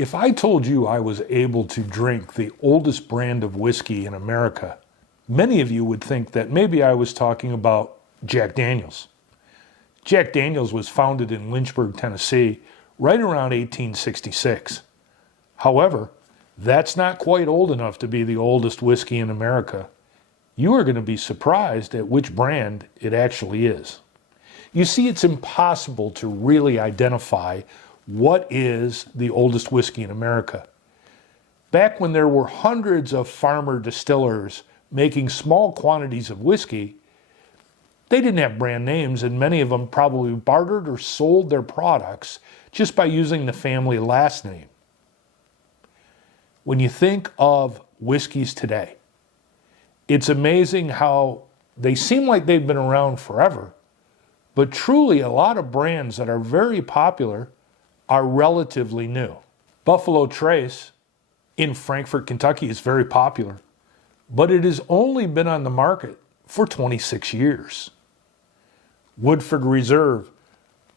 If I told you I was able to drink the oldest brand of whiskey in America, many of you would think that maybe I was talking about Jack Daniels. Jack Daniels was founded in Lynchburg, Tennessee, right around 1866. However, that's not quite old enough to be the oldest whiskey in America. You are going to be surprised at which brand it actually is. You see, it's impossible to really identify what is the oldest whiskey in America. Back when there were hundreds of farmer distillers making small quantities of whiskey, they didn't have brand names, and many of them probably bartered or sold their products just by using the family last name. When you think of whiskeys today, it's amazing how they seem like they've been around forever, but truly a lot of brands that are very popular are relatively new. Buffalo Trace in Frankfort, Kentucky is very popular, but it has only been on the market for 26 years. Woodford Reserve,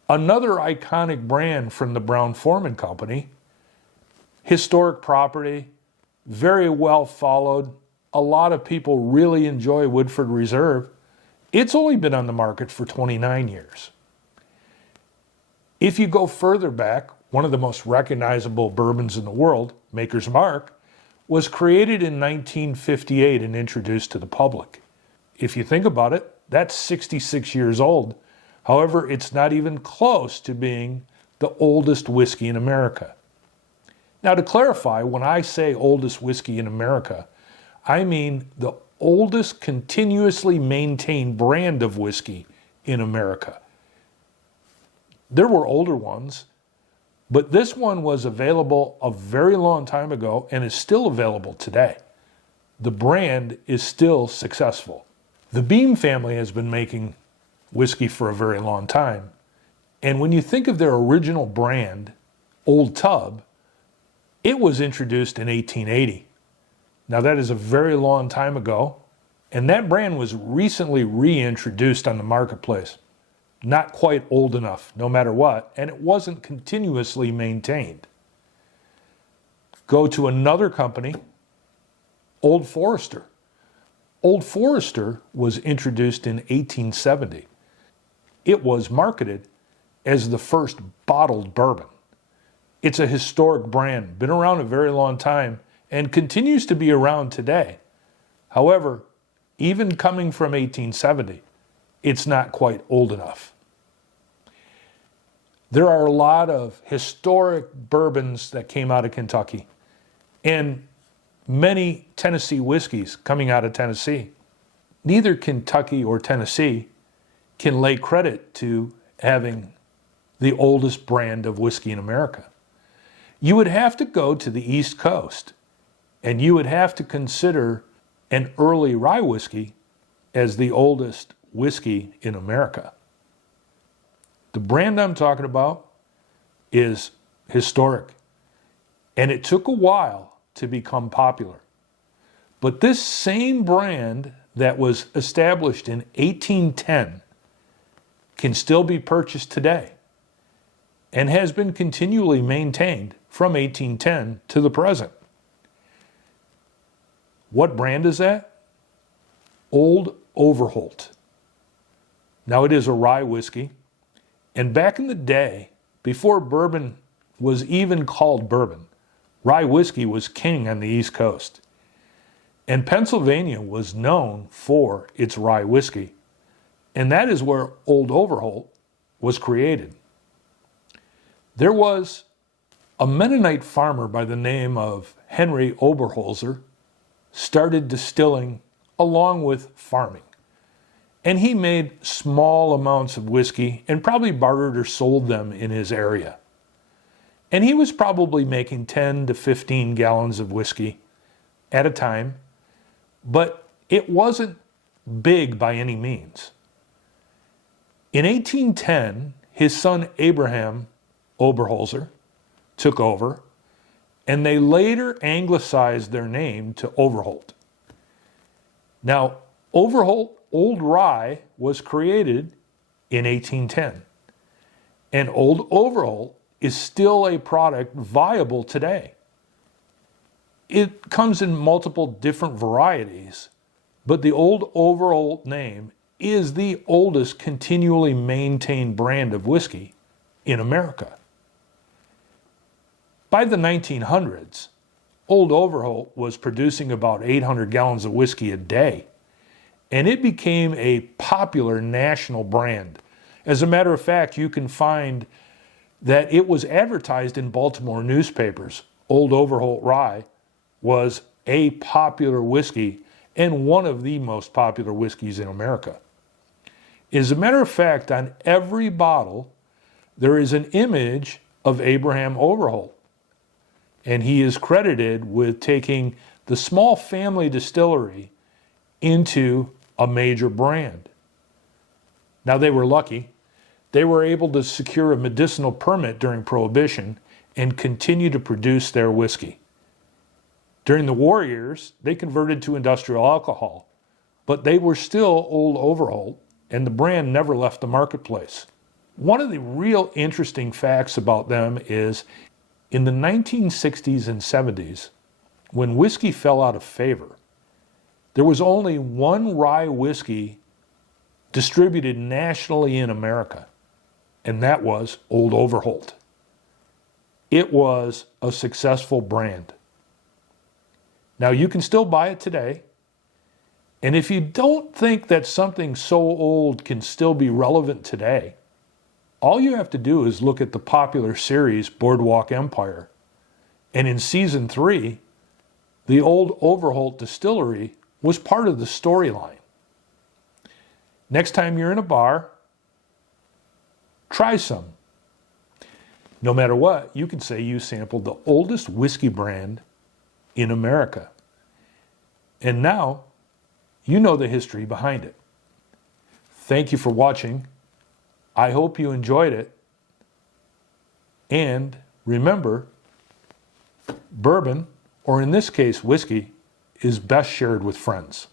another iconic brand from the Brown-Forman Company, historic property, very well followed. A lot of people really enjoy Woodford Reserve. It's only been on the market for 29 years. If you go further back, one of the most recognizable bourbons in the world, Maker's Mark, was created in 1958 and introduced to the public. If you think about it, that's 66 years old. However, it's not even close to being the oldest whiskey in America. Now, to clarify, when I say oldest whiskey in America, I mean the oldest continuously maintained brand of whiskey in America. There were older ones, but this one was available a very long time ago and is still available today. The brand is still successful. The Beam family has been making whiskey for a very long time. And when you think of their original brand, Old Tub, it was introduced in 1880. Now that is a very long time ago, and that brand was recently reintroduced on the marketplace. Not quite old enough, no matter what, and it wasn't continuously maintained. Go to another company, Old Forester. Old Forester was introduced in 1870. It was marketed as the first bottled bourbon. It's a historic brand, been around a very long time, and continues to be around today. However, even coming from 1870, it's not quite old enough. There are a lot of historic bourbons that came out of Kentucky, and many Tennessee whiskeys coming out of Tennessee. Neither Kentucky or Tennessee can lay credit to having the oldest brand of whiskey in America. You would have to go to the East Coast, and you would have to consider an early rye whiskey as the oldest whiskey in America. The brand I'm talking about is historic, and it took a while to become popular. But this same brand that was established in 1810 can still be purchased today and has been continually maintained from 1810 to the present. What brand is that? Old Overholt. Now, it is a rye whiskey, and back in the day, before bourbon was even called bourbon, rye whiskey was king on the East Coast. And Pennsylvania was known for its rye whiskey, and that is where Old Overholt was created. There was a Mennonite farmer by the name of Henry Oberholzer started distilling along with farming. And he made small amounts of whiskey and probably bartered or sold them in his area. And he was probably making 10 to 15 gallons of whiskey at a time, but it wasn't big by any means. In 1810, his son Abraham Oberholzer took over, and they later anglicized their name to Overholt. Now, Overholt Old Rye was created in 1810, and Old Overholt is still a product viable today. It comes in multiple different varieties, but the Old Overholt name is the oldest continually maintained brand of whiskey in America. By the 1900s, Old Overholt was producing about 800 gallons of whiskey a day, and it became a popular national brand. As a matter of fact, you can find that it was advertised in Baltimore newspapers. Old Overholt Rye was a popular whiskey and one of the most popular whiskeys in America. As a matter of fact, on every bottle, there is an image of Abraham Overholt, and he is credited with taking the small family distillery into a major brand. Now, they were lucky. They were able to secure a medicinal permit during Prohibition and continue to produce their whiskey. During the war years, they converted to industrial alcohol, but they were still Old Overholt, and the brand never left the marketplace. One of the real interesting facts about them is in the 1960s and 70s, when whiskey fell out of favor, there was only one rye whiskey distributed nationally in America, and that was Old Overholt. It was a successful brand. Now, you can still buy it today, and if you don't think that something so old can still be relevant today, all you have to do is look at the popular series Boardwalk Empire, and in season 3, the Old Overholt Distillery was part of the storyline. Next time you're in a bar, try some. No matter what, you can say you sampled the oldest whiskey brand in America. And now, you know the history behind it. Thank you for watching. I hope you enjoyed it. And remember, bourbon, or in this case whiskey, is best shared with friends.